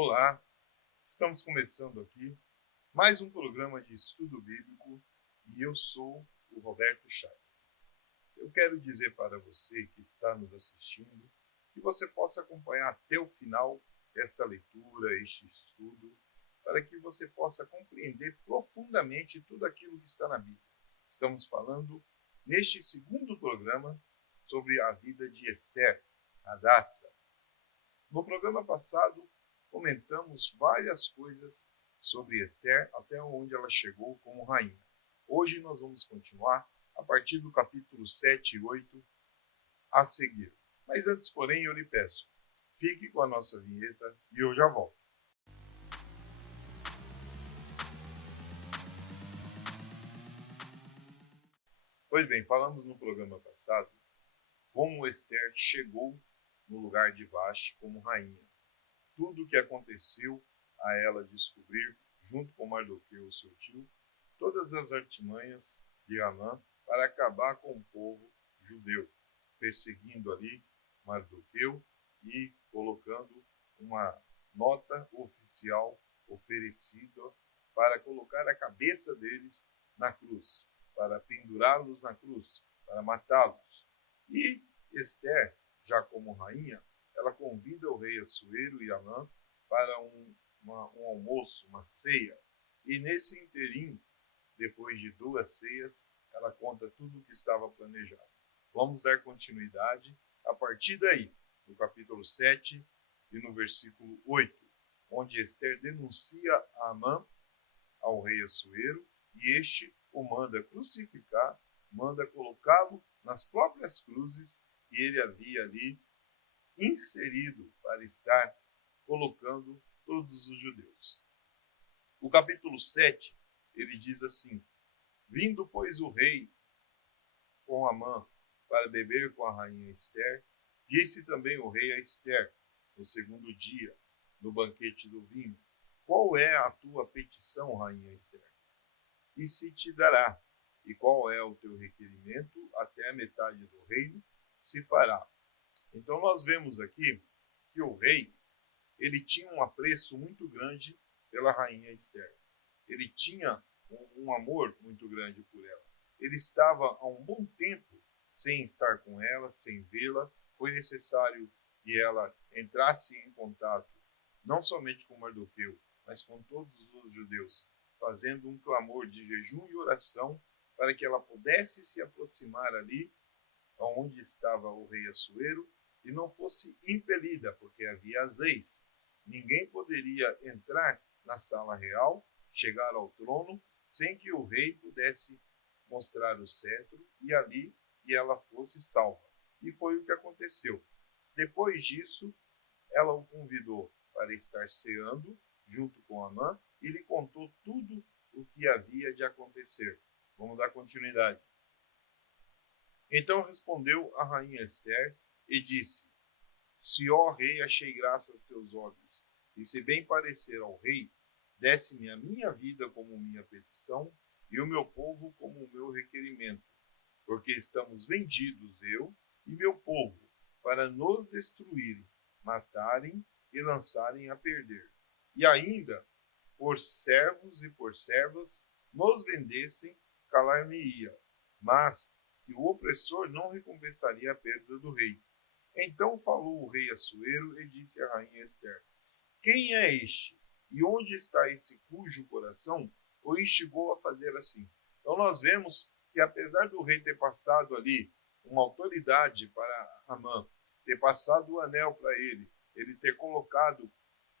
Olá, estamos começando aqui mais um programa de estudo bíblico e eu sou o Roberto Chaves. Eu quero dizer para você que está nos assistindo que você possa acompanhar até o final esta leitura, este estudo, para que você possa compreender profundamente tudo aquilo que está na Bíblia. Estamos falando neste segundo programa sobre a vida de Esther, Hadassah. No programa passado, comentamos várias coisas sobre Esther até onde ela chegou como rainha. Hoje nós vamos continuar a partir do capítulo 7 e 8 a seguir. Mas antes, porém, eu lhe peço, fique com a nossa vinheta e eu já volto. Pois bem, falamos no programa passado como Esther chegou no lugar de Vashti como rainha. Tudo o que aconteceu a ela descobrir, junto com Mardoqueu, seu tio, todas as artimanhas de Amã para acabar com o povo judeu, perseguindo ali Mardoqueu e colocando uma nota oficial oferecida para colocar a cabeça deles na cruz, para pendurá-los na cruz, para matá-los. E Esther, já como rainha, ela convida o rei Assuero e Amã para um almoço, uma ceia. E nesse interim, depois de duas ceias, ela conta tudo o que estava planejado. Vamos dar continuidade a partir daí, no capítulo 7 e no versículo 8, onde Esther denuncia a Amã ao rei Assuero e este o manda crucificar, manda colocá-lo nas próprias cruzes que ele havia ali inserido para estar colocando todos os judeus. O capítulo 7, ele diz assim: Vindo, pois, o rei com Amã para beber com a rainha Esther, disse também o rei a Esther, no segundo dia, no banquete do vinho: Qual é a tua petição, rainha Esther? E se te dará. E qual é o teu requerimento? Até a metade do reino se fará. Então nós vemos aqui que o rei, ele tinha um apreço muito grande pela rainha Esther. Ele tinha um amor muito grande por ela. Ele estava há um bom tempo sem estar com ela, sem vê-la. Foi necessário que ela entrasse em contato, não somente com Mardoqueu, mas com todos os judeus, fazendo um clamor de jejum e oração para que ela pudesse se aproximar ali, onde estava o rei Assuero, e não fosse impelida, porque havia as leis. Ninguém poderia entrar na sala real, chegar ao trono, sem que o rei pudesse mostrar o cetro e ali que ela fosse salva. E foi o que aconteceu. Depois disso, ela o convidou para estar ceando junto com Amã e lhe contou tudo o que havia de acontecer. Vamos dar continuidade. Então respondeu a rainha Esther e disse: Se, ó rei, achei graça aos teus olhos, e se bem parecer ao rei, desse-me a minha vida como minha petição, e o meu povo como o meu requerimento, porque estamos vendidos, eu e meu povo, para nos destruírem, matarem e lançarem a perder. E ainda, por servos e por servas, nos vendessem, calar-me-ia, mas que o opressor não recompensaria a perda do rei. Então falou o rei Assuero e disse à rainha Esther: Quem é este? E onde está esse cujo coração o instigou a fazer assim? Então nós vemos que apesar do rei ter passado ali uma autoridade para Amã, ter passado o anel para ele ter colocado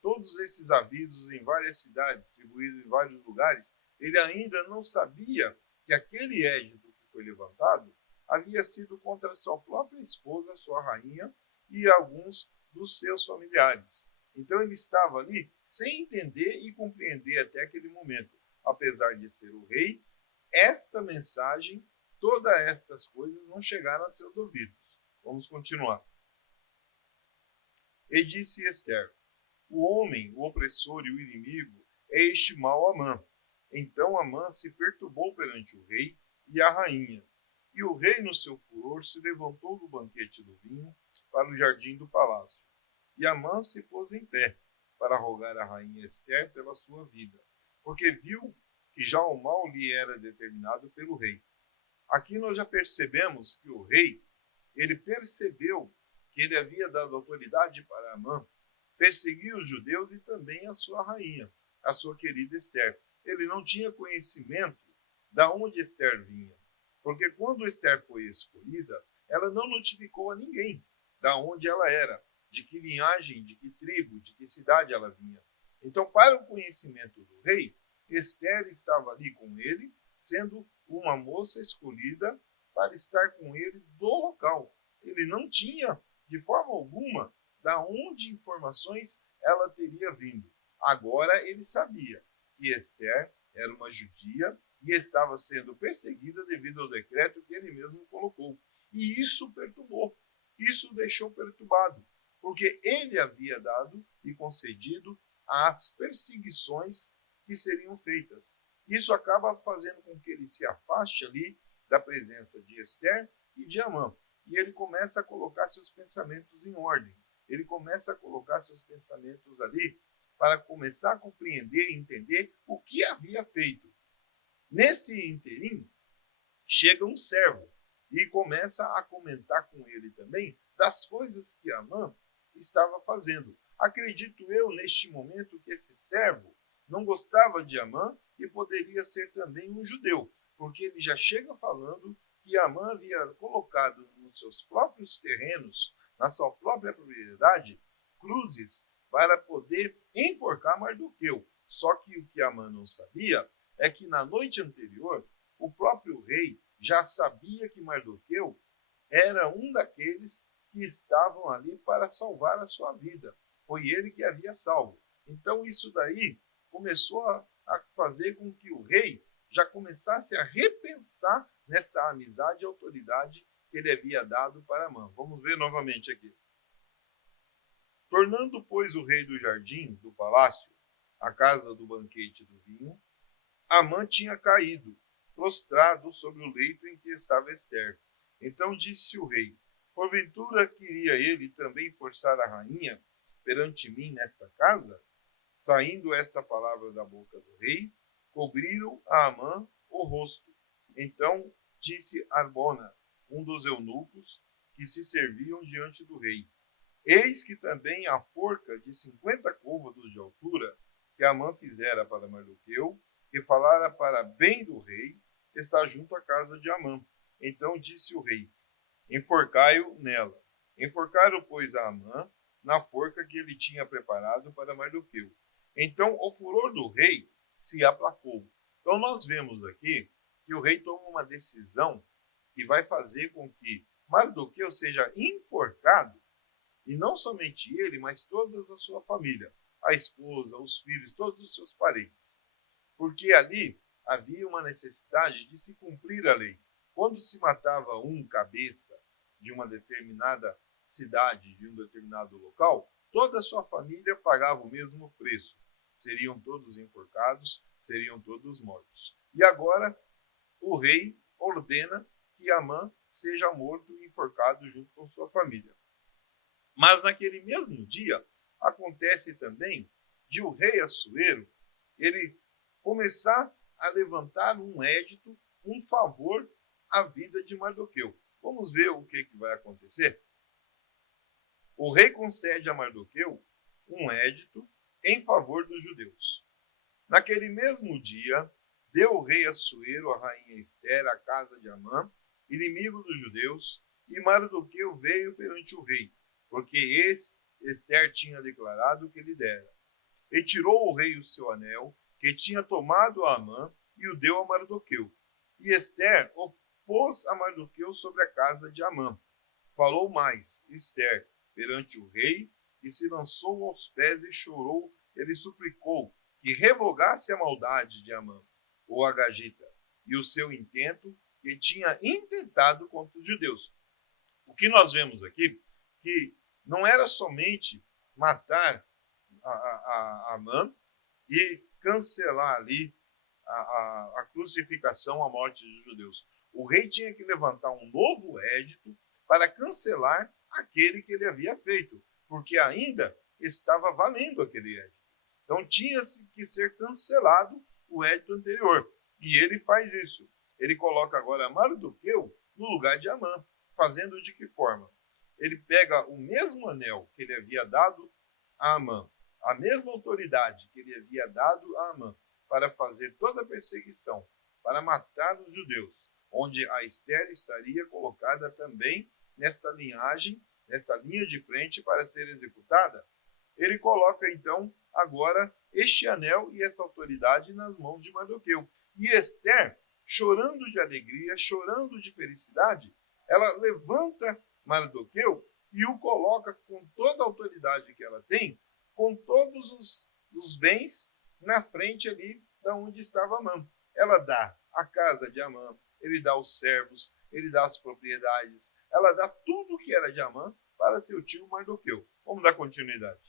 todos esses avisos em várias cidades, distribuídos em vários lugares, ele ainda não sabia que aquele édito que foi levantado havia sido contra sua própria esposa, sua rainha, e alguns dos seus familiares. Então ele estava ali sem entender e compreender até aquele momento. Apesar de ser o rei, esta mensagem, todas estas coisas não chegaram a seus ouvidos. Vamos continuar. E disse Esther: O homem, o opressor e o inimigo é este mau Amã. Então Amã se perturbou perante o rei e a rainha. E o rei, no seu furor, se levantou do banquete do vinho para o jardim do palácio. E Amã se pôs em pé, para rogar a rainha Ester pela sua vida, porque viu que já o mal lhe era determinado pelo rei. Aqui nós já percebemos que o rei, ele percebeu que ele havia dado autoridade para Amã perseguir os judeus e também a sua rainha, a sua querida Ester. Ele não tinha conhecimento da onde Ester vinha, porque quando Ester foi escolhida, ela não notificou a ninguém da onde ela era, de que linhagem, de que tribo, de que cidade ela vinha. Então, para o conhecimento do rei, Ester estava ali com ele, sendo uma moça escolhida para estar com ele do local. Ele não tinha, de forma alguma, da onde informações ela teria vindo. Agora ele sabia que Ester era uma judia e estava sendo perseguida devido ao decreto que ele mesmo colocou. E isso perturbou, isso deixou perturbado, porque ele havia dado e concedido as perseguições que seriam feitas. Isso acaba fazendo com que ele se afaste ali da presença de Ester e de Amã. E ele começa a colocar seus pensamentos em ordem. Ele começa a colocar seus pensamentos ali para começar a compreender e entender o que havia feito. Nesse interim, chega um servo e começa a comentar com ele também das coisas que Amã estava fazendo. Acredito eu, neste momento, que esse servo não gostava de Amã e poderia ser também um judeu, porque ele já chega falando que Amã havia colocado nos seus próprios terrenos, na sua própria propriedade, cruzes para poder enforcar Mardoqueu. Só que o que Amã não sabia é que na noite anterior, o próprio rei já sabia que Mardoqueu era um daqueles que estavam ali para salvar a sua vida. Foi ele que havia salvo. Então isso daí começou a fazer com que o rei já começasse a repensar nesta amizade e autoridade que ele havia dado para Amã. Vamos ver novamente aqui. Tornando, pois, o rei do jardim, do palácio, a casa do banquete do vinho, Amã tinha caído, prostrado sobre o leito em que estava Ester. Então disse o rei, porventura queria ele também forçar a rainha perante mim nesta casa? Saindo esta palavra da boca do rei, cobriram a Amã o rosto. Então disse Arbona, um dos eunucos, que se serviam diante do rei, eis que também a forca de 50 côvados de altura que Amã fizera para Mardoqueu, que falara para bem do rei, está junto à casa de Amã. Então disse o rei, enforcai-o nela. Enforcaram, pois, a Amã na forca que ele tinha preparado para Mardoqueu. Então o furor do rei se aplacou. Então nós vemos aqui que o rei toma uma decisão que vai fazer com que Mardoqueu seja enforcado, e não somente ele, mas toda a sua família, a esposa, os filhos, todos os seus parentes. Porque ali havia uma necessidade de se cumprir a lei. Quando se matava um cabeça de uma determinada cidade, de um determinado local, toda a sua família pagava o mesmo preço. Seriam todos enforcados, seriam todos mortos. E agora o rei ordena que Amã seja morto e enforcado junto com sua família. Mas naquele mesmo dia, acontece também de o rei Assuero, ele começar a levantar um édito, um favor à vida de Mardoqueu. Vamos ver o que vai acontecer? O rei concede a Mardoqueu um édito em favor dos judeus. Naquele mesmo dia, deu o rei Assuero a rainha Ester à casa de Amã, inimigo dos judeus, e Mardoqueu veio perante o rei, porque Ester tinha declarado que lhe dera. E tirou o rei o seu anel, que tinha tomado a Amã, e o deu a Mardoqueu. E Ester o pôs a Mardoqueu sobre a casa de Amã. Falou mais, Ester, perante o rei, e se lançou aos pés e chorou. Ele suplicou que revogasse a maldade de Amã, o Agagita, e o seu intento que tinha intentado contra os judeus. O que nós vemos aqui, que não era somente matar a Amã e cancelar ali a crucificação, a morte dos judeus. O rei tinha que levantar um novo édito para cancelar aquele que ele havia feito, porque ainda estava valendo aquele édito. Então tinha que ser cancelado o édito anterior. E ele faz isso. Ele coloca agora Mardoqueu no lugar de Amã. Fazendo de que forma? Ele pega o mesmo anel que ele havia dado a Amã, a mesma autoridade que ele havia dado a Amã, para fazer toda a perseguição, para matar os judeus, onde a Ester estaria colocada também nesta linhagem, nesta linha de frente para ser executada. Ele coloca então agora este anel e esta autoridade nas mãos de Mardoqueu. E Ester, chorando de alegria, chorando de felicidade, ela levanta Mardoqueu e o coloca com toda a autoridade que ela tem, com todos os bens na frente ali da onde estava Amã. Ela dá a casa de Amã, ele dá os servos, ele dá as propriedades, ela dá tudo que era de Amã para seu tio Mardoqueu. Vamos dar continuidade.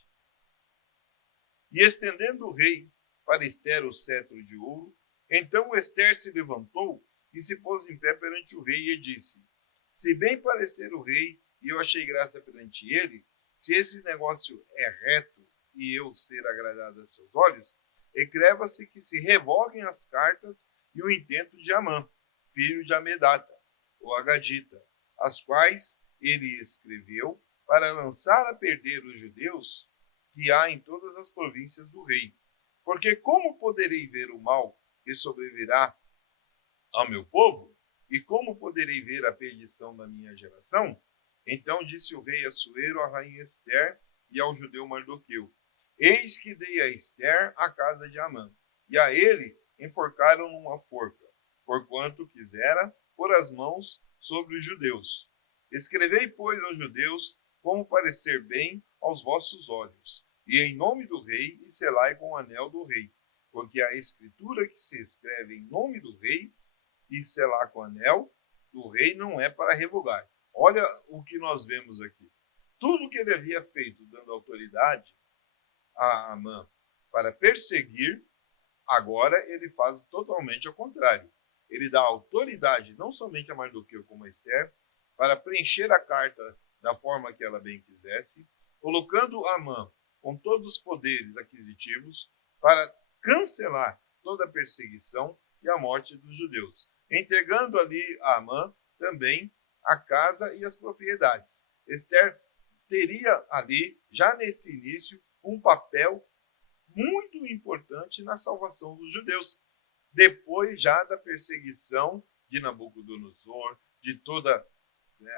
E estendendo o rei para Ester o cetro de ouro, então Ester se levantou e se pôs em pé perante o rei e disse: se bem parecer o rei e eu achei graça perante ele, se esse negócio é reto e eu ser agradado a seus olhos, escreva-se que se revoguem as cartas e o intento de Amã, filho de Amedata, o Agadita, as quais ele escreveu para lançar a perder os judeus que há em todas as províncias do rei. Porque como poderei ver o mal que sobrevirá ao meu povo? E como poderei ver a perdição da minha geração? Então disse o rei Assuero à rainha Ester e ao judeu Mardoqueu: eis que dei a Ester a casa de Amã, e a ele enforcaram numa forca, porquanto quisera pôr as mãos sobre os judeus. Escrevei, pois, aos judeus como parecer bem aos vossos olhos, e em nome do rei, e selai com o anel do rei, porque a escritura que se escreve em nome do rei, e selar com o anel do rei, não é para revogar. Olha o que nós vemos aqui. Tudo que ele havia feito, dando autoridade a Amã para perseguir, agora ele faz totalmente ao contrário. Ele dá autoridade não somente a Mardoqueu como a Ester, para preencher a carta da forma que ela bem quisesse, colocando Amã com todos os poderes aquisitivos para cancelar toda a perseguição e a morte dos judeus, entregando ali a Amã também a casa e as propriedades. Ester teria ali, já nesse início, um papel muito importante na salvação dos judeus, depois já da perseguição de Nabucodonosor, de toda, né,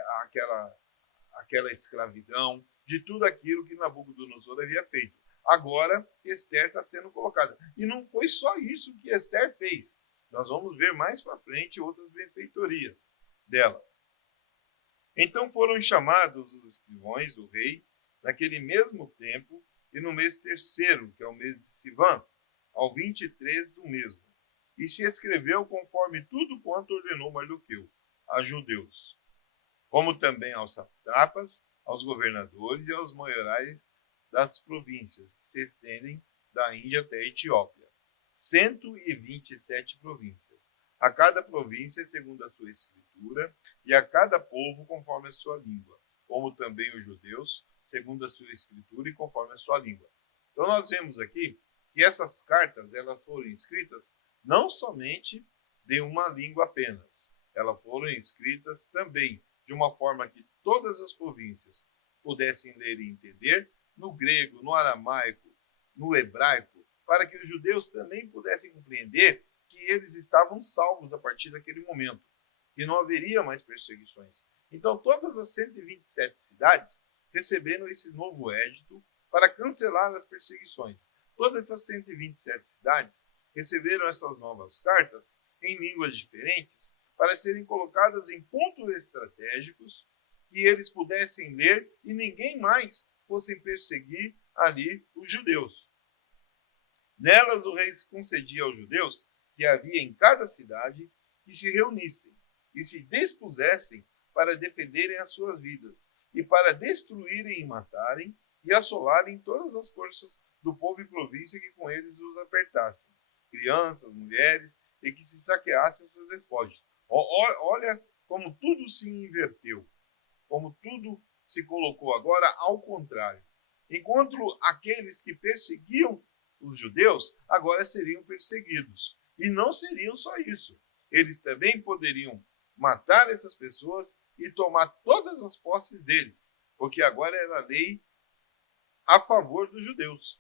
aquela escravidão, de tudo aquilo que Nabucodonosor havia feito. Agora, Ester está sendo colocada. E não foi só isso que Ester fez. Nós vamos ver mais para frente outras benfeitorias dela. Então foram chamados os escrivães do rei, naquele mesmo tempo, e no mês terceiro, que é o mês de Sivan, ao 23 do mesmo. E se escreveu conforme tudo quanto ordenou Mardoqueu, a judeus, como também aos satrapas, aos governadores e aos maiorais das províncias, que se estendem da Índia até a Etiópia. 127 províncias. A cada província segundo a sua escritura, e a cada povo conforme a sua língua, como também os judeus, segundo a sua escritura e conforme a sua língua. Então nós vemos aqui que essas cartas elas foram escritas não somente de uma língua apenas, elas foram escritas também de uma forma que todas as províncias pudessem ler e entender, no grego, no aramaico, no hebraico, para que os judeus também pudessem compreender que eles estavam salvos a partir daquele momento, que não haveria mais perseguições. Então, todas as 127 cidades receberam esse novo édito para cancelar as perseguições. Todas essas 127 cidades receberam essas novas cartas em línguas diferentes para serem colocadas em pontos estratégicos que eles pudessem ler e ninguém mais fosse perseguir ali os judeus. Nelas o rei concedia aos judeus que havia em cada cidade que se reunissem e se dispusessem para defenderem as suas vidas e para destruírem e matarem e assolarem todas as forças do povo e província que com eles os apertassem, crianças, mulheres, e que se saqueassem os seus despojos. Olha como tudo se inverteu, como tudo se colocou agora ao contrário. enquanto aqueles que perseguiam os judeus agora seriam perseguidos. E não seriam só isso. Eles também poderiam matar essas pessoas e tomar todas as posses deles, porque agora era a lei a favor dos judeus.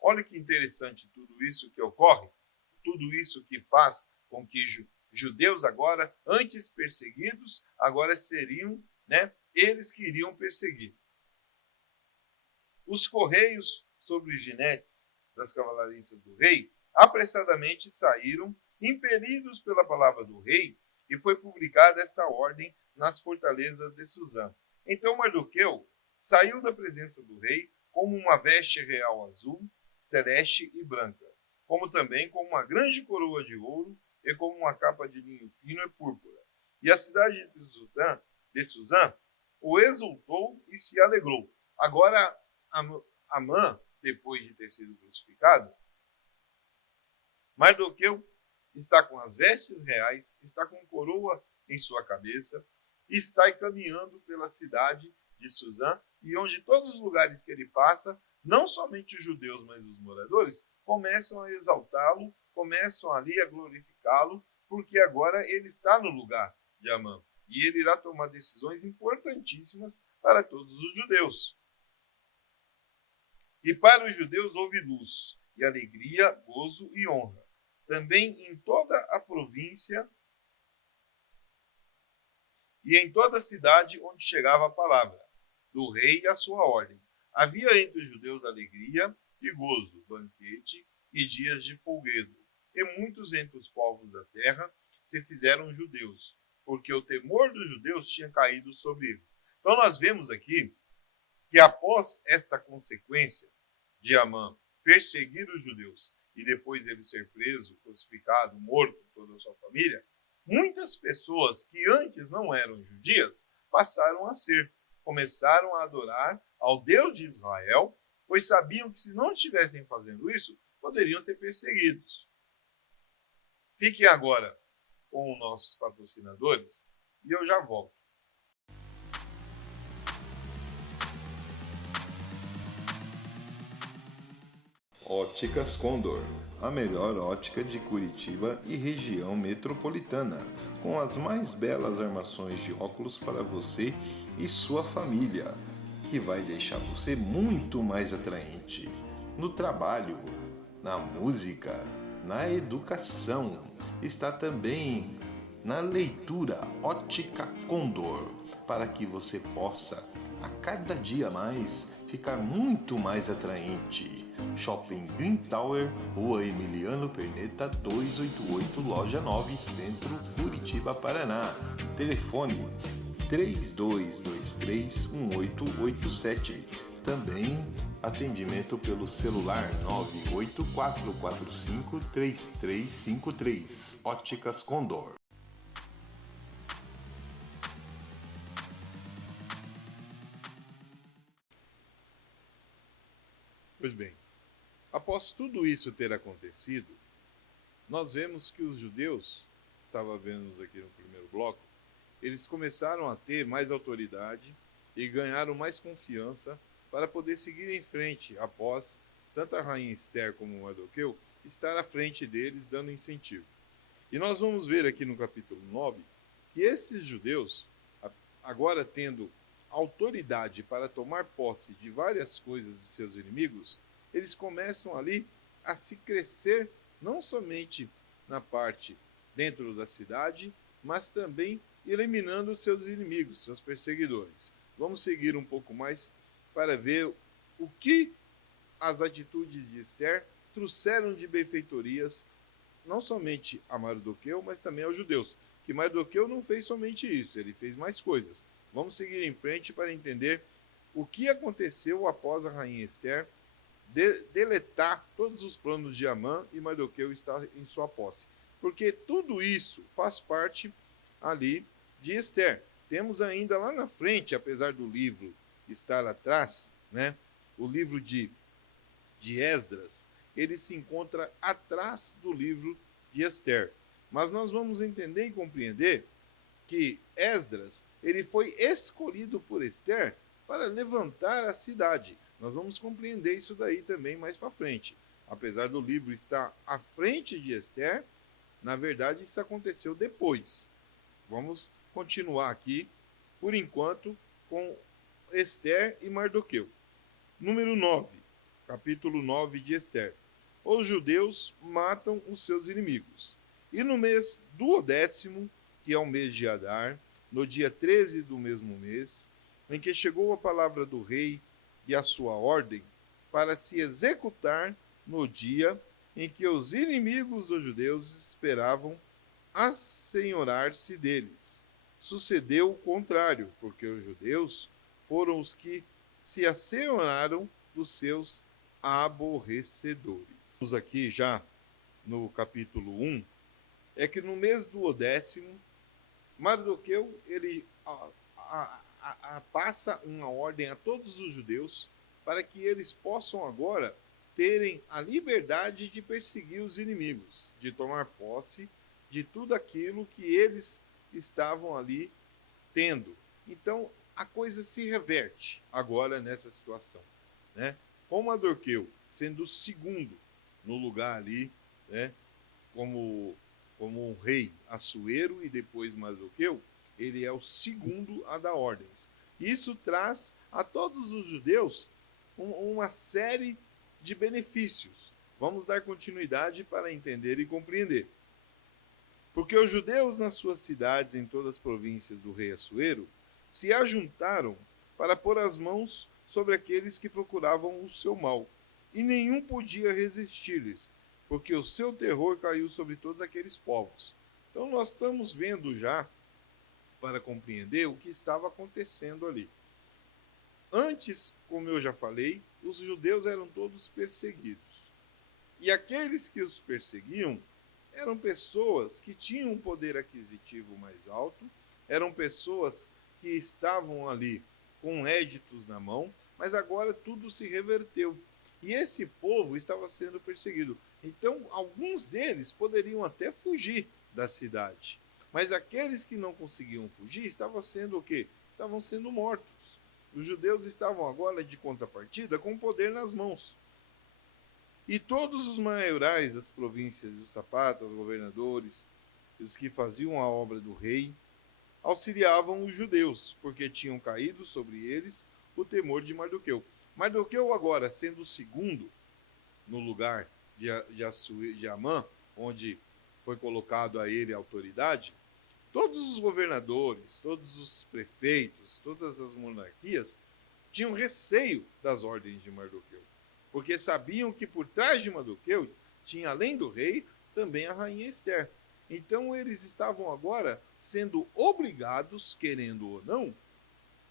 Olha que interessante tudo isso que ocorre, tudo isso que faz com que judeus agora, antes perseguidos, agora seriam, eles que iriam perseguir. Os correios sobre os jinetes das cavalariças do rei apressadamente saíram, impelidos pela palavra do rei, e foi publicada esta ordem nas fortalezas de Suzã. Então Mardoqueu saiu da presença do rei como uma veste real azul, celeste e branca, como também com uma grande coroa de ouro e com uma capa de linho fino e púrpura. E a cidade de Suzã o exultou e se alegrou. Agora, Amã, depois de ter sido crucificado, Mardoqueu está com as vestes reais, está com coroa em sua cabeça e sai caminhando pela cidade de Suzã, e onde todos os lugares que ele passa, não somente os judeus, mas os moradores, começam a exaltá-lo, começam ali a glorificá-lo, porque agora ele está no lugar de Amã. E ele irá tomar decisões importantíssimas para todos os judeus. E para os judeus houve luz, e alegria, gozo e honra. Também em toda a província e em toda a cidade onde chegava a palavra do rei e a sua ordem. Havia entre os judeus alegria e gozo, banquete e dias de folguedo. E muitos entre os povos da terra se fizeram judeus, porque o temor dos judeus tinha caído sobre eles. Então nós vemos aqui que após esta consequência de Amã perseguir os judeus e depois ele ser preso, crucificado, morto, toda a sua família, muitas pessoas que antes não eram judias passaram a ser, começaram a adorar ao Deus de Israel, pois sabiam que se não estivessem fazendo isso, poderiam ser perseguidos. Fiquem agora com os nossos patrocinadores e eu já volto. Óticas Condor, a melhor ótica de Curitiba e região metropolitana, com as mais belas armações de óculos para você e sua família, que vai deixar você muito mais atraente no trabalho, na música, na educação. Está também na leitura Ótica Condor, para que você possa a cada dia mais ficar muito mais atraente. Shopping Green Tower, Rua Emiliano Perneta 288, Loja 9, Centro, Curitiba, Paraná. Telefone 32231887. Também atendimento pelo celular 984453353. Óticas Condor. Pois bem, após tudo isso ter acontecido, nós vemos que os judeus, estava vendo aqui no primeiro bloco, eles começaram a ter mais autoridade e ganharam mais confiança para poder seguir em frente após tanto a rainha Esther como Mardoqueu estar à frente deles dando incentivo. E nós vamos ver aqui no capítulo 9 que esses judeus, agora tendo autoridade para tomar posse de várias coisas de seus inimigos, eles começam ali a se crescer, não somente na parte dentro da cidade, mas também eliminando seus inimigos, seus perseguidores. Vamos seguir um pouco mais para ver o que as atitudes de Esther trouxeram de benfeitorias, não somente a Mardoqueu, mas também aos judeus. Que Mardoqueu não fez somente isso, ele fez mais coisas. Vamos seguir em frente para entender o que aconteceu após a rainha Esther deletar todos os planos de Amã e Mardoqueu estar em sua posse. Porque tudo isso faz parte ali de Esther. Temos ainda lá na frente, apesar do livro estar atrás, o livro de Esdras, ele se encontra atrás do livro de Esther. Mas nós vamos entender e compreender que Esdras ele foi escolhido por Esther para levantar a cidade, Nós vamos compreender isso daí também mais para frente. Apesar do livro estar à frente de Esther, na verdade isso aconteceu depois. Vamos continuar aqui, por enquanto, com Esther e Mardoqueu. Número 9, capítulo 9 de Esther. Os judeus matam os seus inimigos. E no mês duodécimo, que é o mês de Adar, no dia 13 do mesmo mês, em que chegou a palavra do rei e a sua ordem, para se executar no dia em que os inimigos dos judeus esperavam assenhorar-se deles. Sucedeu o contrário, porque os judeus foram os que se assenhoraram dos seus aborrecedores. Estamos aqui já no capítulo 1, é que no mês duodécimo, Mardoqueu ele passa uma ordem a todos os judeus para que eles possam agora terem a liberdade de perseguir os inimigos, de tomar posse de tudo aquilo que eles estavam ali tendo. Então, a coisa se reverte agora nessa situação, né? Com Mardoqueu sendo o segundo no lugar ali, né? Como um rei Assuero e depois Mardoqueu, ele é o segundo a dar ordens. Isso traz a todos os judeus uma série de benefícios. Vamos dar continuidade para entender e compreender. Porque os judeus nas suas cidades, em todas as províncias do rei Assuero, se ajuntaram para pôr as mãos sobre aqueles que procuravam o seu mal, e nenhum podia resistir-lhes, porque o seu terror caiu sobre todos aqueles povos. Então nós estamos vendo já, para compreender, o que estava acontecendo ali. Antes, como eu já falei, os judeus eram todos perseguidos. E aqueles que os perseguiam eram pessoas que tinham um poder aquisitivo mais alto, eram pessoas que estavam ali com réditos na mão, mas agora tudo se reverteu. E esse povo estava sendo perseguido. Então, alguns deles poderiam até fugir da cidade. Mas aqueles que não conseguiam fugir estavam sendo o quê? Estavam sendo mortos. Os judeus estavam agora, de contrapartida, com poder nas mãos. E todos os maiorais das províncias, os sapatas, os governadores, os que faziam a obra do rei, auxiliavam os judeus, porque tinham caído sobre eles o temor de Mardoqueu. Mardoqueu agora, sendo o segundo no lugar de Amã, onde foi colocado a ele a autoridade, todos os governadores, todos os prefeitos, todas as monarquias tinham receio das ordens de Mardoqueu, porque sabiam que por trás de Mardoqueu tinha, além do rei, também a rainha Esther. Então eles estavam agora sendo obrigados, querendo ou não,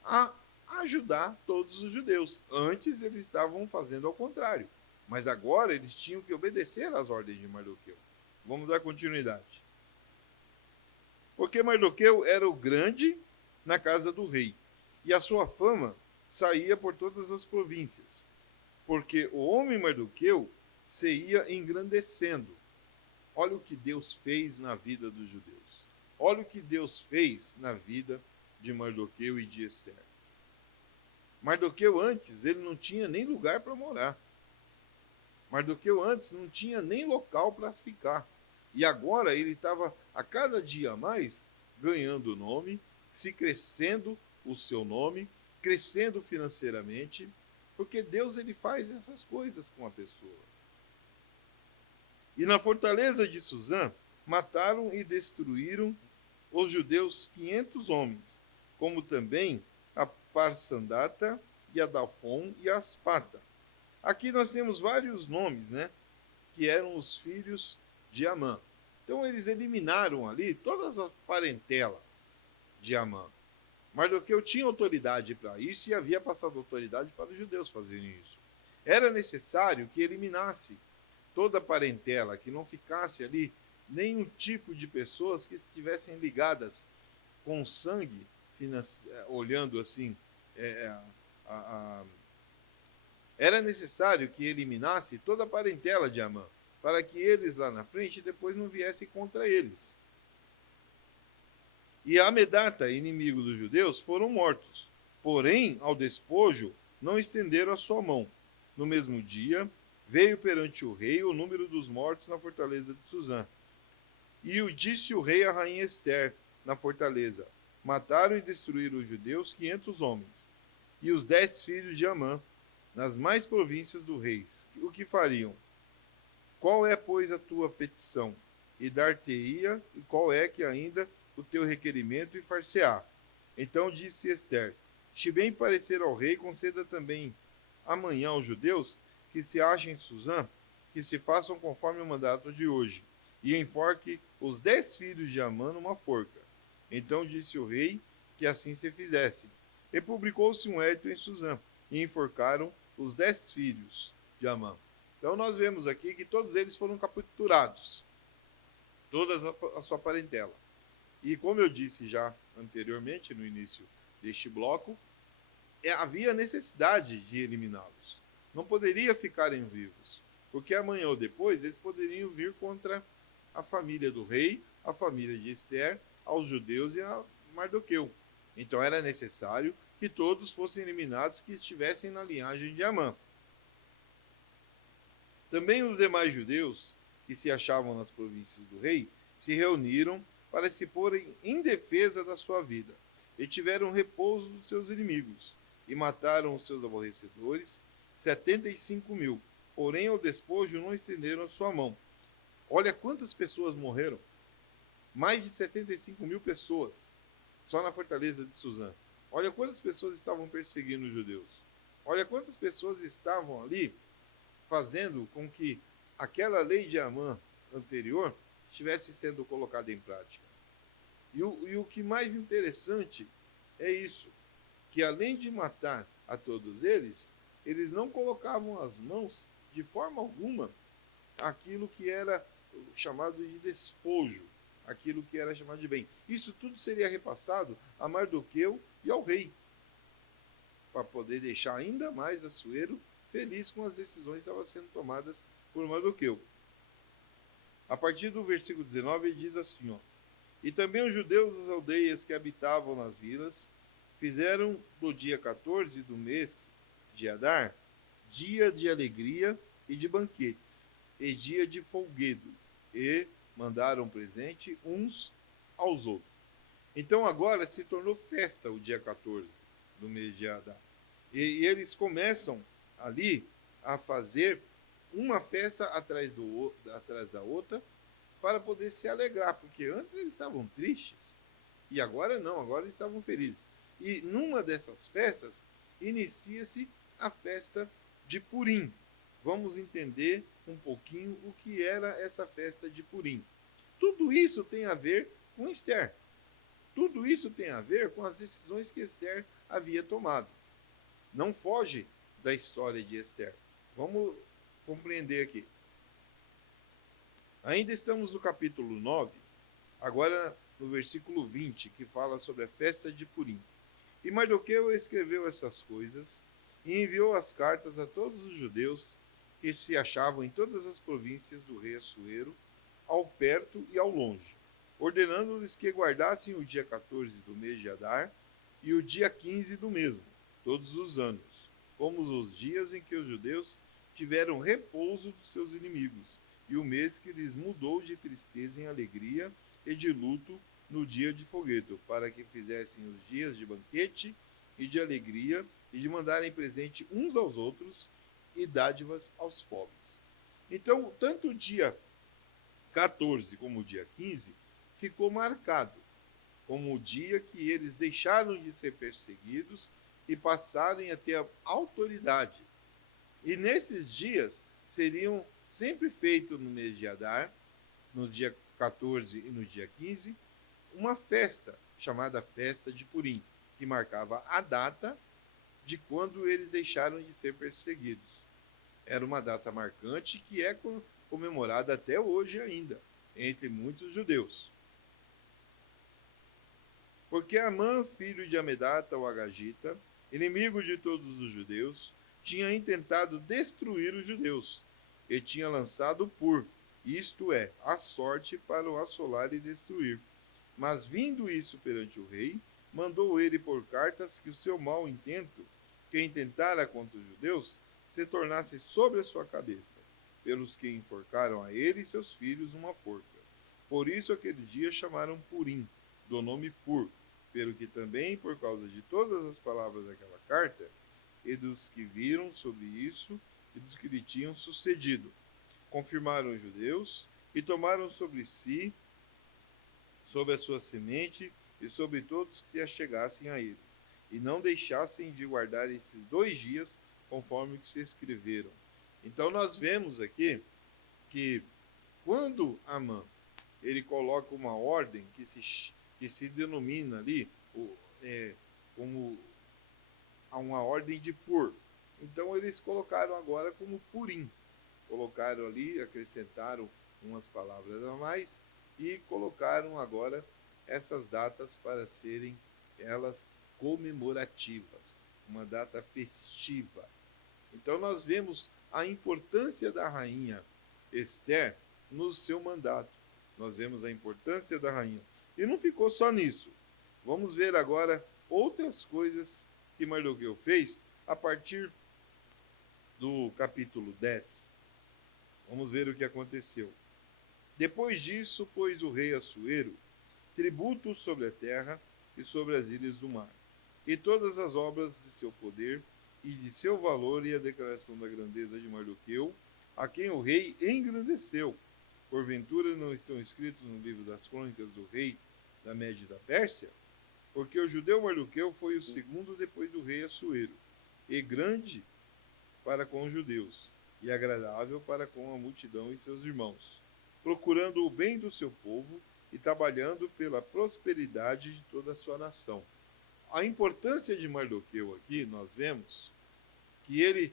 a ajudar todos os judeus. Antes eles estavam fazendo ao contrário, mas agora eles tinham que obedecer às ordens de Mardoqueu. Vamos dar continuidade. Porque Mardoqueu era o grande na casa do rei, e a sua fama saía por todas as províncias, porque o homem Mardoqueu se ia engrandecendo. Olha o que Deus fez na vida dos judeus. Olha o que Deus fez na vida de Mardoqueu e de Esther. Mardoqueu antes, ele não tinha nem lugar para morar. Mardoqueu antes não tinha nem local para ficar. E agora ele estava a cada dia mais ganhando nome, se crescendo o seu nome, crescendo financeiramente, porque Deus ele faz essas coisas com a pessoa. E na fortaleza de Suzã, mataram e destruíram os judeus 500 homens, como também a Parsandata e a Dalfon e a Aspata. Aqui nós temos vários nomes, né, que eram os filhos de Amã. Então eles eliminaram ali todas as parentela de Amã. Mardoqueu tinha autoridade para isso e havia passado autoridade para os judeus fazerem isso. Era necessário que eliminasse toda a parentela, que não ficasse ali nenhum tipo de pessoas que estivessem ligadas com sangue, olhando assim, era necessário que eliminasse toda a parentela de Amã, para que eles lá na frente depois não viessem contra eles. E Amedata, inimigo dos judeus, foram mortos. Porém, ao despojo não estenderam a sua mão. No mesmo dia, veio perante o rei o número dos mortos na fortaleza de Suzã. E disse o rei à rainha Ester, na fortaleza: mataram e destruíram os judeus 500 homens, e os 10 filhos de Amã, nas mais províncias do rei. O que fariam? Qual é, pois, a tua petição? E dar-te-ia, e qual é que ainda o teu requerimento, e far-se-á? Então disse Ester: se bem parecer ao rei, conceda também amanhã aos judeus que se achem em Suzã, que se façam conforme o mandato de hoje, e enforque os 10 filhos de Amã numa forca. Então disse o rei que assim se fizesse. E publicou-se um édito em Suzã, e enforcaram os 10 filhos de Amã. Então nós vemos aqui que todos eles foram capturados, toda a sua parentela. E como eu disse já anteriormente, no início deste bloco, havia necessidade de eliminá-los. Não poderia ficarem vivos, porque amanhã ou depois eles poderiam vir contra a família do rei, a família de Ester, aos judeus e a Mardoqueu. Então era necessário que todos fossem eliminados que estivessem na linhagem de Amã. Também os demais judeus que se achavam nas províncias do rei se reuniram para se porem em defesa da sua vida, e tiveram repouso dos seus inimigos, e mataram os seus aborrecedores, 75.000, porém ao despojo não estenderam a sua mão. Olha quantas pessoas morreram, mais de 75.000 pessoas, só na fortaleza de Suzã. Olha quantas pessoas estavam perseguindo os judeus. Olha quantas pessoas estavam ali fazendo com que aquela lei de Amã anterior estivesse sendo colocada em prática. E o que mais interessante é isso, que além de matar a todos eles, eles não colocavam as mãos de forma alguma aquilo que era chamado de despojo, aquilo que era chamado de bem. Isso tudo seria repassado a Mardoqueu e ao rei, para poder deixar ainda mais Assuero feliz com as decisões que estavam sendo tomadas por Mardoqueu. A partir do versículo 19, ele diz assim, e também os judeus das aldeias que habitavam nas vilas fizeram do dia 14 do mês de Adar dia de alegria e de banquetes, e dia de folguedo, e mandaram presente uns aos outros. Então agora se tornou festa o dia 14 do mês de Adar. E eles começam ali a fazer uma festa atrás da outra para poder se alegrar, porque antes eles estavam tristes e agora não, agora eles estavam felizes. E numa dessas festas inicia-se a festa de Purim. Vamos entender um pouquinho o que era essa festa de Purim. Tudo isso tem a ver com Ester. Tudo isso tem a ver com as decisões que Ester havia tomado. Não foge da história de Ester. Vamos compreender aqui. Ainda estamos no capítulo 9, agora no versículo 20, que fala sobre a festa de Purim. E Mardoqueu escreveu essas coisas e enviou as cartas a todos os judeus que se achavam em todas as províncias do rei Assuero, ao perto e ao longe, ordenando-lhes que guardassem o dia 14 do mês de Adar e o dia 15 do mesmo, todos os anos, como os dias em que os judeus tiveram repouso dos seus inimigos, e o mês que lhes mudou de tristeza em alegria e de luto no dia de folguedo, para que fizessem os dias de banquete e de alegria, e de mandarem presente uns aos outros e dádivas aos pobres. Então, tanto o dia 14 como o dia 15 ficou marcado como o dia que eles deixaram de ser perseguidos e passarem a ter a autoridade. E nesses dias seriam sempre feito no mês de Adar, no dia 14 e no dia 15, uma festa chamada Festa de Purim, que marcava a data de quando eles deixaram de ser perseguidos. Era uma data marcante que é comemorada até hoje ainda, entre muitos judeus. Porque Amã, filho de Amedata, o Agagita, inimigo de todos os judeus, tinha intentado destruir os judeus, e tinha lançado isto é, a sorte para o assolar e destruir. Mas vindo isso perante o rei, mandou ele por cartas que o seu mau intento quem tentara contra os judeus se tornasse sobre a sua cabeça, pelos que enforcaram a ele e seus filhos uma forca. Por isso aquele dia chamaram Purim, do nome Pur, pelo que também, por causa de todas as palavras daquela carta, e dos que viram sobre isso, e dos que lhe tinham sucedido, confirmaram os judeus, e tomaram sobre si, sobre a sua semente, e sobre todos que se achegassem a eles, e não deixassem de guardar esses 2 dias, conforme que se escreveram. Então nós vemos aqui que quando Amã ele coloca uma ordem que se denomina ali como uma ordem de Pur. Então eles colocaram agora como Purim. Colocaram ali, acrescentaram umas palavras a mais e colocaram agora essas datas para serem elas comemorativas, uma data festiva. Então nós vemos a importância da rainha Esther no seu mandato. Nós vemos a importância da rainha. E não ficou só nisso. Vamos ver agora outras coisas que Mardoqueu fez a partir do capítulo 10. Vamos ver o que aconteceu. Depois disso, pôs o rei Assuero tributo sobre a terra e sobre as ilhas do mar, e todas as obras de seu poder e de seu valor e a declaração da grandeza de Mardoqueu, a quem o rei engrandeceu. Porventura não estão escritos no livro das crônicas do rei da Média e da Pérsia? Porque o judeu Mardoqueu foi o segundo depois do rei Assuero, e grande para com os judeus, e agradável para com a multidão e seus irmãos, procurando o bem do seu povo e trabalhando pela prosperidade de toda a sua nação. A importância de Mardoqueu aqui, nós vemos que ele,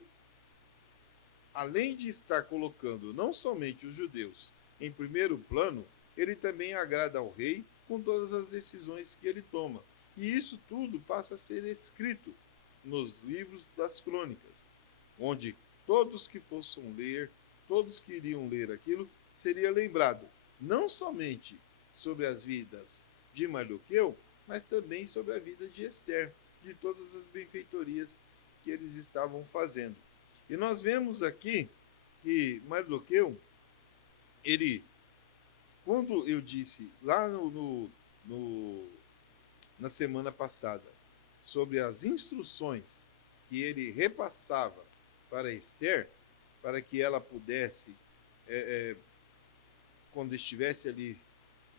além de estar colocando não somente os judeus em primeiro plano, ele também agrada ao rei com todas as decisões que ele toma. E isso tudo passa a ser escrito nos livros das crônicas, onde todos que fossem ler, todos que iriam ler aquilo, seria lembrado não somente sobre as vidas de Mardoqueu, mas também sobre a vida de Esther, de todas as benfeitorias que eles estavam fazendo. E nós vemos aqui que Mardoqueu, ele, quando eu disse lá na semana passada, sobre as instruções que ele repassava para Esther, para que ela pudesse, quando estivesse ali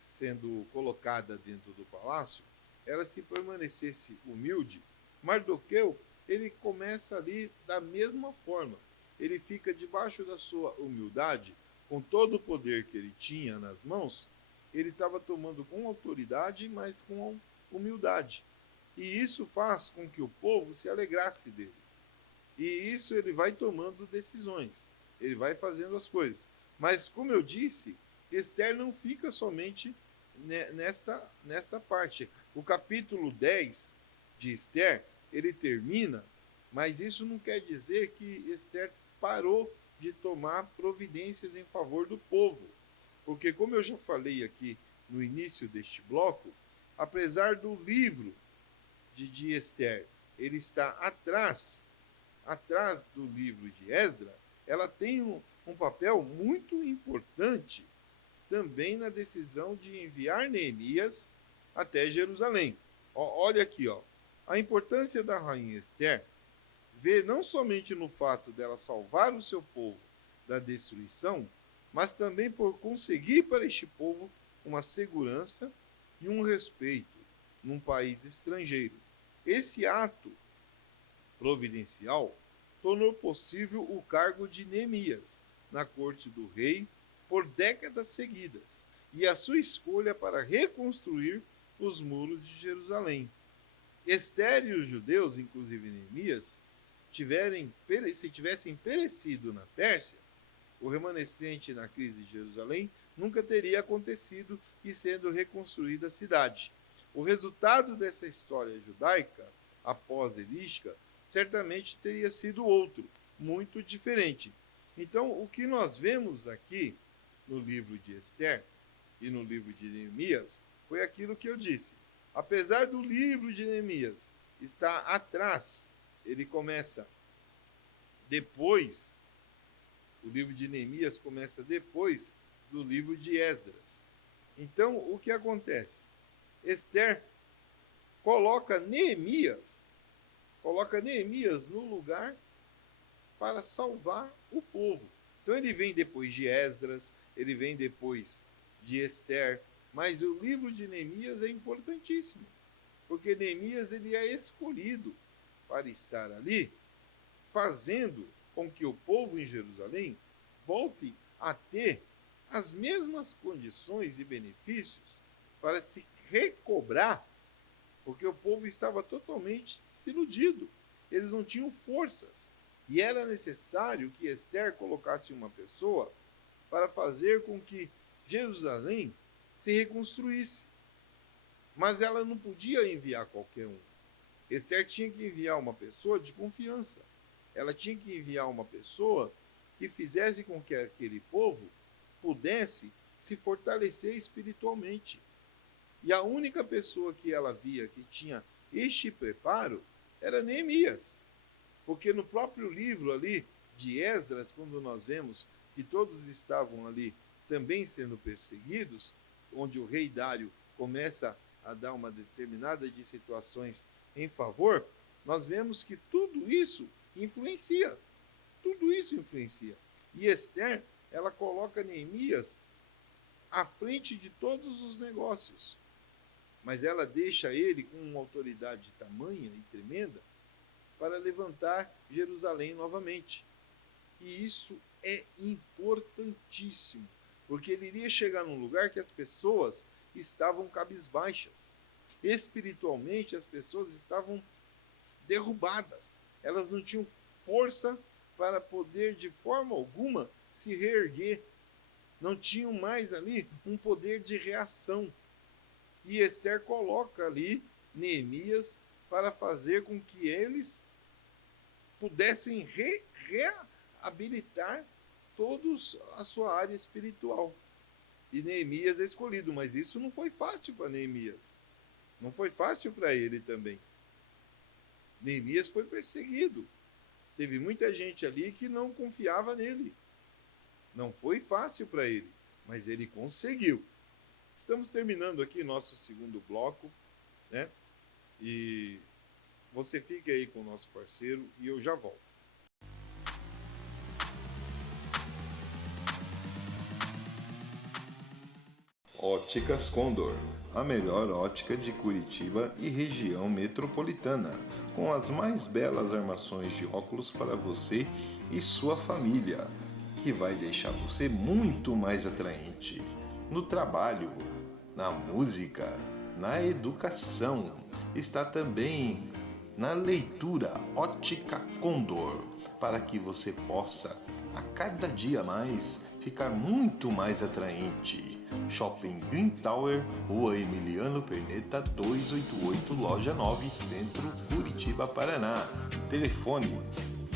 sendo colocada dentro do palácio, ela se permanecesse humilde. Mardoqueu, ele começa ali da mesma forma. Ele fica debaixo da sua humildade, com todo o poder que ele tinha nas mãos, ele estava tomando com autoridade, mas com humildade. E isso faz com que o povo se alegrasse dele. E isso ele vai tomando decisões, ele vai fazendo as coisas. Mas, como eu disse, Esther não fica somente nesta parte. O capítulo 10 de Esther, ele termina, mas isso não quer dizer que Esther parou de tomar providências em favor do povo. Porque, como eu já falei aqui no início deste bloco, apesar do livro de Esther, ele está atrás do livro de Esdras, ela tem um papel muito importante também na decisão de enviar Neemias até Jerusalém. Olha aqui, a importância da rainha Esther vê não somente no fato dela salvar o seu povo da destruição, mas também por conseguir para este povo uma segurança e um respeito num país estrangeiro. Esse ato providencial tornou possível o cargo de Neemias na corte do rei por décadas seguidas e a sua escolha para reconstruir os muros de Jerusalém. Esther e os judeus, inclusive Neemias, se tivessem perecido na Pérsia, o remanescente na crise de Jerusalém nunca teria acontecido e sendo reconstruída a cidade. O resultado dessa história judaica, após-elística, certamente teria sido outro, muito diferente. Então, o que nós vemos aqui no livro de Esther e no livro de Neemias foi aquilo que eu disse. Apesar do livro de Neemias estar atrás, ele começa depois, o livro de Neemias começa depois do livro de Esdras. Então, o que acontece? Esther coloca Neemias no lugar para salvar o povo. Então ele vem depois de Esdras, ele vem depois de Esther, mas o livro de Neemias é importantíssimo, porque Neemias ele é escolhido para estar ali, fazendo com que o povo em Jerusalém volte a ter as mesmas condições e benefícios para se recobrar, porque o povo estava totalmente desiludido, eles não tinham forças, e era necessário que Esther colocasse uma pessoa para fazer com que Jerusalém se reconstruísse. Mas ela não podia enviar qualquer um. Esther tinha que enviar uma pessoa de confiança. Ela tinha que enviar uma pessoa que fizesse com que aquele povo pudesse se fortalecer espiritualmente. E a única pessoa que ela via que tinha este preparo era Neemias. Porque no próprio livro ali de Esdras, quando nós vemos que todos estavam ali também sendo perseguidos, onde o rei Dário começa a dar uma determinada de situações em favor, nós vemos que tudo isso influencia. Tudo isso influencia. E Esther, ela coloca Neemias à frente de todos os negócios. Mas ela deixa ele com uma autoridade tamanha e tremenda para levantar Jerusalém novamente. E isso é importantíssimo, porque ele iria chegar num lugar que as pessoas estavam cabisbaixas. Espiritualmente, as pessoas estavam derrubadas. Elas não tinham força para poder, de forma alguma, se reerguer. Não tinham mais ali um poder de reação. E Esther coloca ali Neemias para fazer com que eles pudessem reabilitar todos a sua área espiritual. E Neemias é escolhido, mas isso não foi fácil para Neemias. Não foi fácil para ele também. Neemias foi perseguido. Teve muita gente ali que não confiava nele. Não foi fácil para ele, mas ele conseguiu. Estamos terminando aqui nosso segundo bloco, né? E você fica aí com o nosso parceiro e eu já volto. Óticas Condor, a melhor ótica de Curitiba e região metropolitana, com as mais belas armações de óculos para você e sua família, que vai deixar você muito mais atraente no trabalho, na música, na educação. Está também na leitura Ótica Condor, para que você possa a cada dia mais ficar muito mais atraente. Shopping Green Tower, Rua Emiliano Perneta 288, Loja 9, Centro, Curitiba, Paraná. Telefone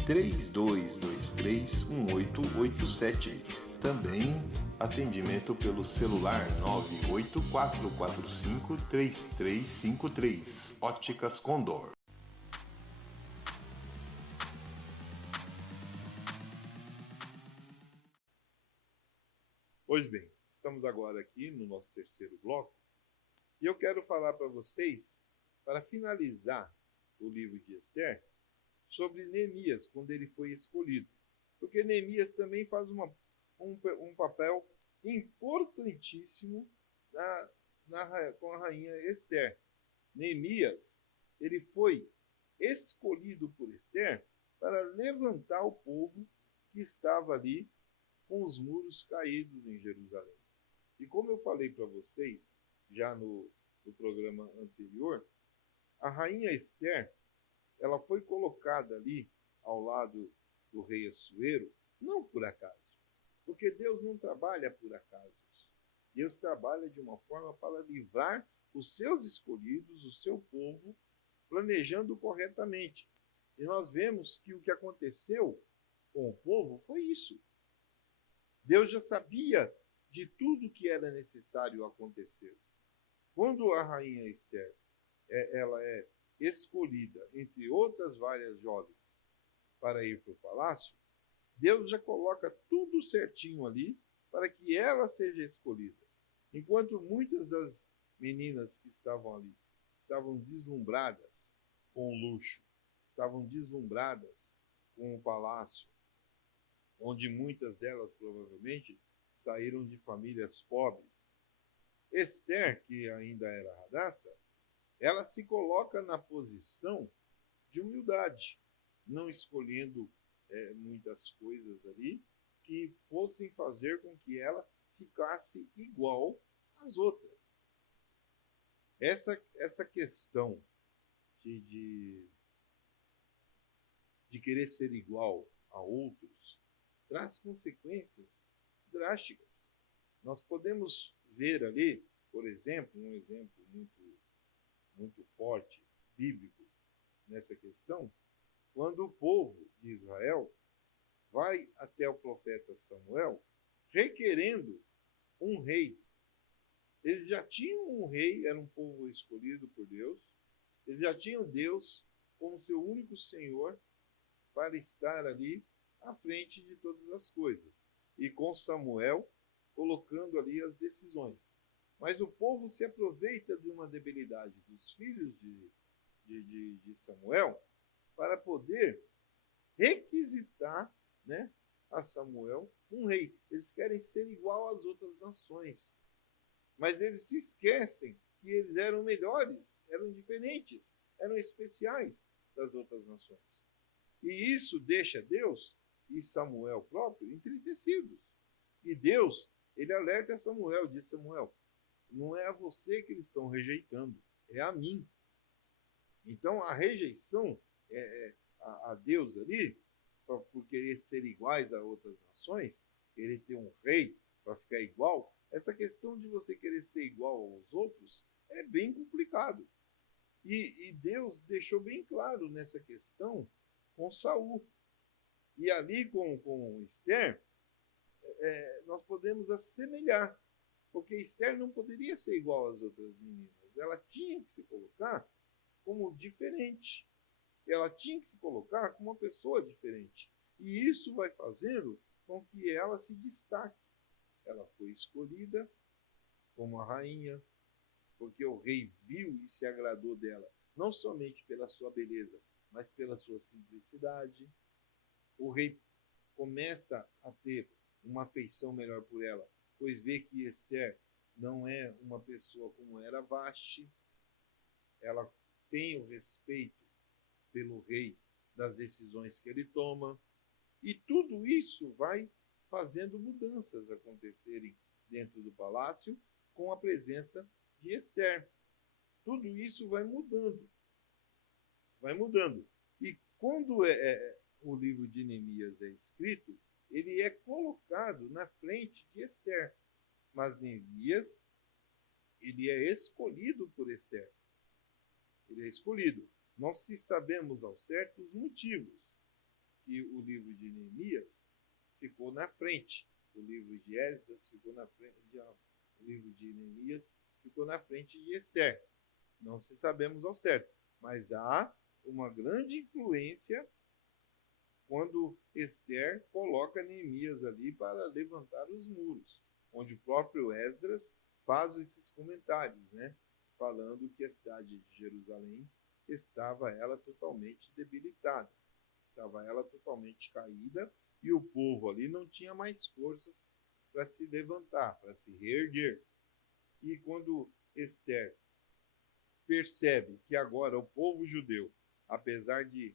32231887. Também atendimento pelo celular 984453353. Óticas Condor. Pois bem, estamos agora aqui no nosso terceiro bloco e eu quero falar para vocês, para finalizar o livro de Esther, sobre Neemias, quando ele foi escolhido. Porque Neemias também faz um papel importantíssimo com a rainha Esther. Neemias, ele foi escolhido por Esther para levantar o povo que estava ali com os muros caídos em Jerusalém. E como eu falei para vocês, já no programa anterior, a rainha Esther, ela foi colocada ali ao lado do rei Assuero, não por acaso. Porque Deus não trabalha por acasos. Deus trabalha de uma forma para livrar os seus escolhidos, o seu povo, planejando corretamente. E nós vemos que o que aconteceu com o povo foi isso. Deus já sabia de tudo que era necessário acontecer. Quando a rainha Esther ela é escolhida entre outras várias jovens para ir para o palácio, Deus já coloca tudo certinho ali para que ela seja escolhida. Enquanto muitas das meninas que estavam ali estavam deslumbradas com o luxo, estavam deslumbradas com o palácio, onde muitas delas provavelmente saíram de famílias pobres. Esther, que ainda era Hadassah, ela se coloca na posição de humildade, não escolhendo muitas coisas ali que fossem fazer com que ela ficasse igual às outras. Essa questão de querer ser igual a outros traz consequências drásticas. Nós podemos ver ali, por exemplo, um exemplo muito forte, bíblico, nessa questão, quando o povo de Israel vai até o profeta Samuel requerendo um rei. Eles já tinham um rei, era um povo escolhido por Deus, eles já tinham Deus como seu único Senhor para estar ali à frente de todas as coisas. E com Samuel colocando ali as decisões. Mas o povo se aproveita de uma debilidade dos filhos de Samuel para poder requisitar, né, a Samuel um rei. Eles querem ser igual às outras nações. Mas eles se esquecem que eles eram melhores, eram diferentes, eram especiais das outras nações. E isso deixa Deus e Samuel próprio entristecidos. E Deus, ele alerta Samuel, diz Samuel, não é a você que eles estão rejeitando, é a mim. Então a rejeição a Deus ali, por querer ser iguais a outras nações, querer ter um rei para ficar igual, essa questão de você querer ser igual aos outros é bem complicado. E Deus deixou bem claro nessa questão com Saul. E ali com Esther, nós podemos assemelhar, porque Esther não poderia ser igual às outras meninas. Ela tinha que se colocar como diferente. Ela tinha que se colocar como uma pessoa diferente. E isso vai fazendo com que ela se destaque. Ela foi escolhida como a rainha, porque o rei viu e se agradou dela, não somente pela sua beleza, mas pela sua simplicidade. O rei começa a ter uma afeição melhor por ela, pois vê que Esther não é uma pessoa como era Vasti. Ela tem o respeito pelo rei das decisões que ele toma. E tudo isso vai fazendo mudanças acontecerem dentro do palácio com a presença de Esther. Tudo isso vai mudando. Vai mudando. E quando o livro de Neemias é escrito, ele é colocado na frente de Esther. Mas Neemias, ele é escolhido por Esther. Ele é escolhido. Não se sabemos ao certo os motivos que o livro de Neemias ficou na frente. O livro de Esdras ficou na frente, o livro de Neemias ficou na frente de Esther. Não se sabemos ao certo, mas há uma grande influência quando Esther coloca Neemias ali para levantar os muros, onde o próprio Esdras faz esses comentários, né? Falando que a cidade de Jerusalém estava ela totalmente debilitada, estava ela totalmente caída, e o povo ali não tinha mais forças para se levantar, para se reerguer. E quando Esther percebe que agora o povo judeu, apesar de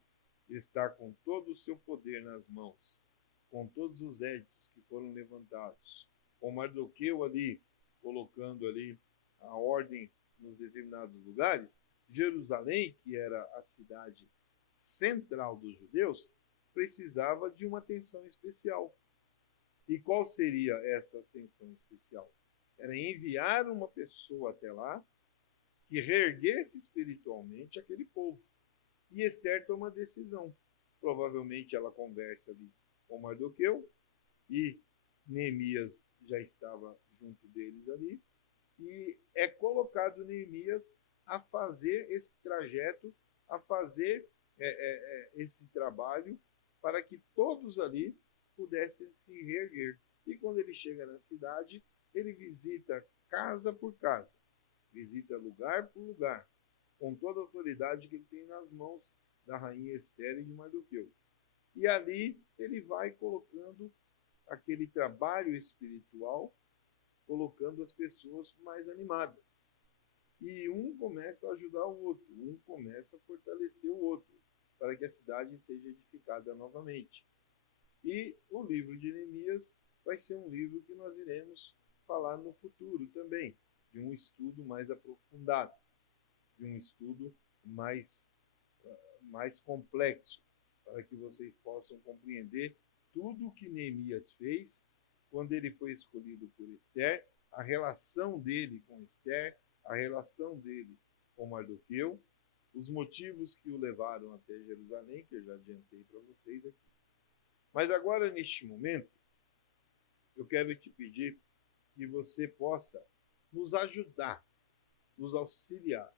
estar com todo o seu poder nas mãos, com todos os éditos que foram levantados, com Mardoqueu ali, colocando ali a ordem nos determinados lugares, Jerusalém, que era a cidade central dos judeus, precisava de uma atenção especial. E qual seria essa atenção especial? Era enviar uma pessoa até lá que reerguesse espiritualmente aquele povo. E Esther toma a decisão. Provavelmente ela conversa ali com Mardoqueu, e Neemias já estava junto deles ali, e é colocado Neemias a fazer esse trajeto a fazer esse trabalho para que todos ali pudessem se reerguer. E quando ele chega na cidade, ele visita casa por casa, visita lugar por lugar, com toda a autoridade que ele tem nas mãos da rainha Esther e de Mardoqueu. E ali ele vai colocando aquele trabalho espiritual, colocando as pessoas mais animadas. E um começa a ajudar o outro, um começa a fortalecer o outro, para que a cidade seja edificada novamente. E o livro de Neemias vai ser um livro que nós iremos falar no futuro também, de um estudo mais aprofundado, de um estudo mais complexo, para que vocês possam compreender tudo o que Neemias fez quando ele foi escolhido por Esther, a relação dele com Esther, a relação dele com Mardoqueu, os motivos que o levaram até Jerusalém, que eu já adiantei para vocês aqui. Mas agora, neste momento, eu quero te pedir que você possa nos ajudar, nos auxiliar.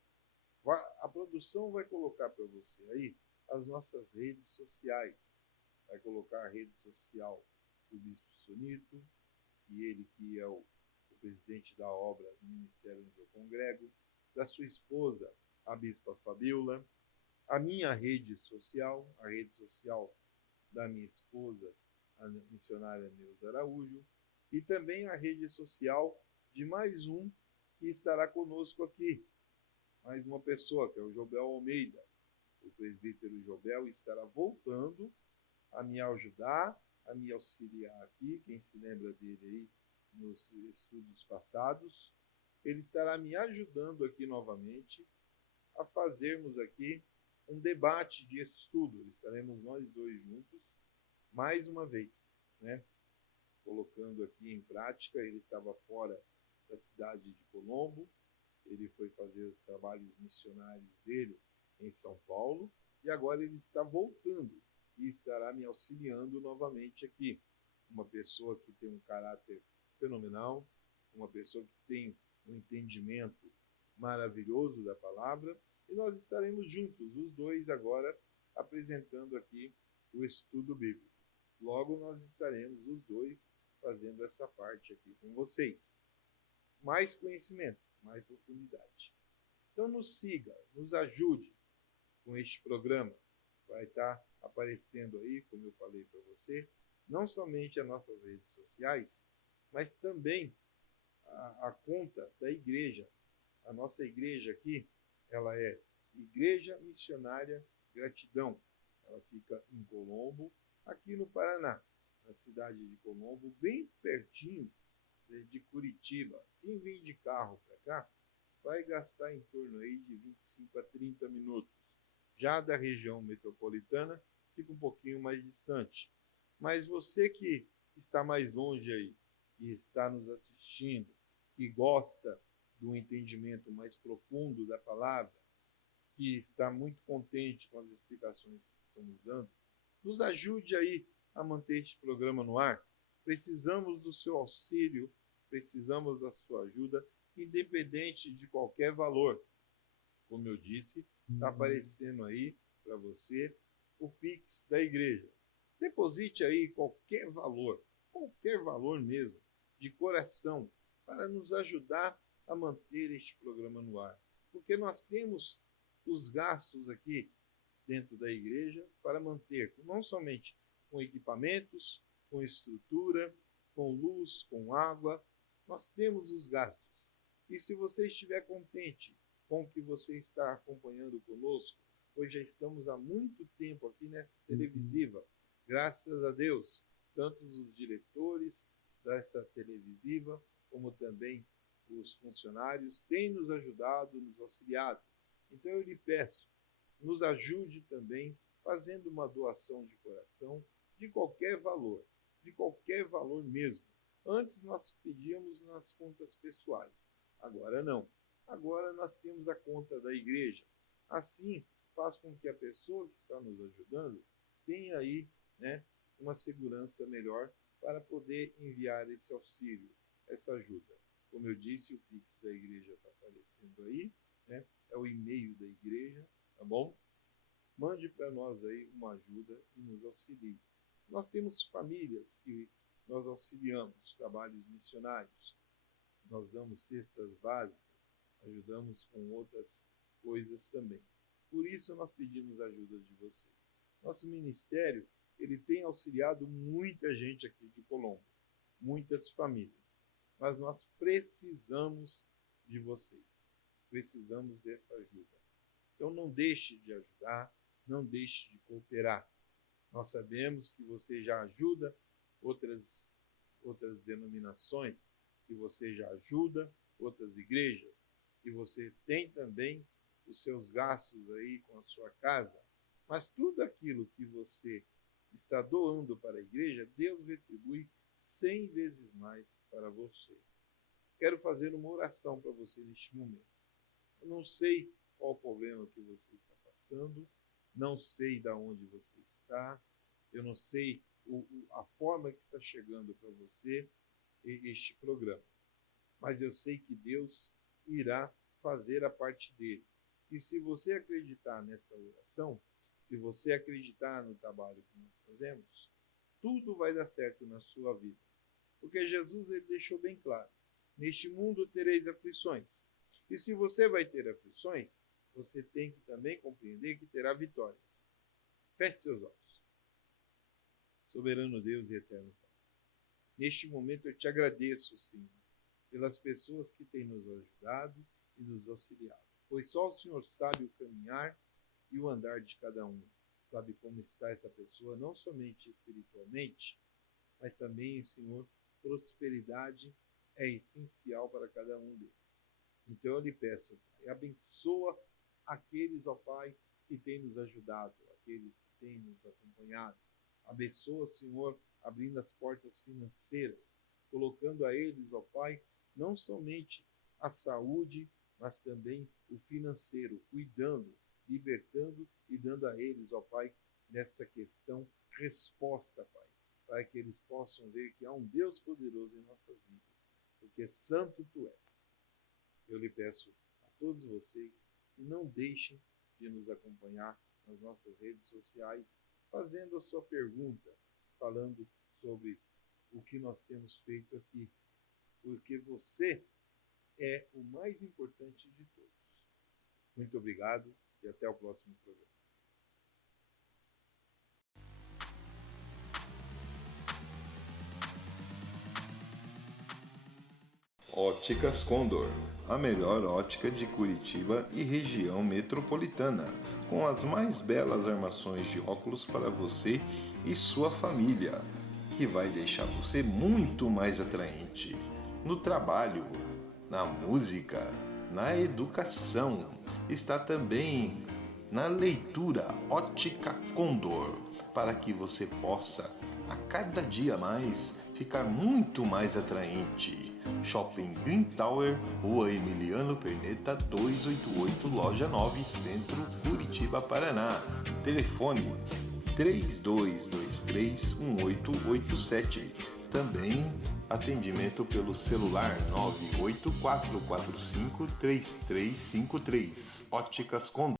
A produção vai colocar para você aí as nossas redes sociais. Vai colocar a rede social do Bispo Sonito, e ele que é o presidente da obra do Ministério onde eu congrego, da sua esposa, a Bispa Fabiola, a minha rede social, a rede social da minha esposa, a missionária Neuza Araújo, e também a rede social de mais um que estará conosco aqui, mais uma pessoa, que é o Jobel Almeida. O presbítero Jobel estará voltando a me ajudar, a me auxiliar aqui, quem se lembra dele aí nos estudos passados, ele estará me ajudando aqui novamente a fazermos aqui um debate de estudo. Estaremos nós dois juntos, mais uma vez, né? Colocando aqui em prática. Ele estava fora da cidade de Colombo, ele foi fazer os trabalhos missionários dele em São Paulo, e agora ele está voltando e estará me auxiliando novamente aqui. Uma pessoa que tem um caráter fenomenal, uma pessoa que tem um entendimento maravilhoso da palavra, e nós estaremos juntos, os dois agora, apresentando aqui o estudo bíblico. Logo nós estaremos os dois fazendo essa parte aqui com vocês. Mais conhecimento, mais profundidade. Então nos siga, nos ajude com este programa. Vai estar aparecendo aí, como eu falei para você, não somente as nossas redes sociais, mas também a conta da igreja. A nossa igreja aqui, ela é Igreja Missionária Gratidão. Ela fica em Colombo, aqui no Paraná, na cidade de Colombo, bem pertinho de Curitiba. Quem vem de carro para cá vai gastar em torno aí de 25 a 30 minutos. Já da região metropolitana, fica um pouquinho mais distante. Mas você que está mais longe aí, que está nos assistindo, que gosta do entendimento mais profundo da palavra, que está muito contente com as explicações que estamos dando, nos ajude aí a manter este programa no ar. Precisamos do seu auxílio, precisamos da sua ajuda, independente de qualquer valor. Como eu disse, está aparecendo aí para você o Pix da igreja. Deposite aí qualquer valor mesmo, de coração, para nos ajudar a manter este programa no ar. Porque nós temos os gastos aqui dentro da igreja para manter, não somente com equipamentos, com estrutura, com luz, com água, nós temos os gastos. E se você estiver contente com o que você está acompanhando conosco, pois já estamos há muito tempo aqui nessa televisiva, graças a Deus, tanto os diretores dessa televisiva, como também os funcionários, têm nos ajudado, nos auxiliado. Então eu lhe peço, nos ajude também fazendo uma doação de coração de qualquer valor mesmo. Antes nós pedíamos nas contas pessoais, agora não. Agora nós temos a conta da igreja. Assim, faz com que a pessoa que está nos ajudando tenha aí, né, uma segurança melhor para poder enviar esse auxílio, essa ajuda. Como eu disse, o Pix da igreja está aparecendo aí, né? É o e-mail da igreja, tá bom? mande para nós aí uma ajuda e nos auxilie. Nós temos famílias que nós auxiliamos, trabalhos missionários. Nós damos cestas básicas, ajudamos com outras coisas também. Por isso nós pedimos a ajuda de vocês. Nosso ministério, ele tem auxiliado muita gente aqui de Colombo, muitas famílias. Mas nós precisamos de vocês. Precisamos dessa ajuda. Então não deixe de ajudar, não deixe de cooperar. Nós sabemos que você já ajuda outras denominações, que você já ajuda outras igrejas, que você tem também os seus gastos aí com a sua casa, mas tudo aquilo que você está doando para a igreja, Deus retribui 100 vezes mais para você. Quero fazer uma oração para você neste momento. Eu não sei qual o problema que você está passando, não sei de onde você está, eu não sei a forma que está chegando para você este programa. Mas eu sei que Deus irá fazer a parte dele. E se você acreditar nesta oração, se você acreditar no trabalho que nós fazemos, tudo vai dar certo na sua vida. Porque Jesus ele deixou bem claro, neste mundo tereis aflições. E se você vai ter aflições, você tem que também compreender que terá vitórias. Feche seus olhos. Soberano Deus e eterno Pai. Neste momento eu te agradeço, Senhor, pelas pessoas que têm nos ajudado e nos auxiliado. Pois só o Senhor sabe o caminhar e o andar de cada um. Sabe como está essa pessoa, não somente espiritualmente, mas também, Senhor, prosperidade é essencial para cada um deles. Então eu lhe peço, Pai, abençoa aqueles, ó Pai, que têm nos ajudado, aqueles que têm nos acompanhado. Abençoa, Senhor, abrindo as portas financeiras, colocando a eles, ó Pai, não somente a saúde, mas também o financeiro, cuidando, libertando e dando a eles, ó Pai, nesta questão, resposta, Pai, para que eles possam ver que há um Deus poderoso em nossas vidas, porque santo Tu és. Eu lhe peço a todos vocês que não deixem de nos acompanhar nas nossas redes sociais, fazendo a sua pergunta, falando sobre o que nós temos feito aqui, porque você é o mais importante de todos. Muito obrigado e até o próximo programa. Óticas Condor, a melhor ótica de Curitiba e região metropolitana, com as mais belas armações de óculos para você e sua família, que vai deixar você muito mais atraente no trabalho, na música, na educação. Está também na leitura Ótica Condor, para que você possa a cada dia mais ficar muito mais atraente. Shopping Green Tower, Rua Emiliano Perneta 288, Loja 9, Centro, Curitiba, Paraná. Telefone 32231887. Também atendimento pelo celular 984453353. Óticas Condor.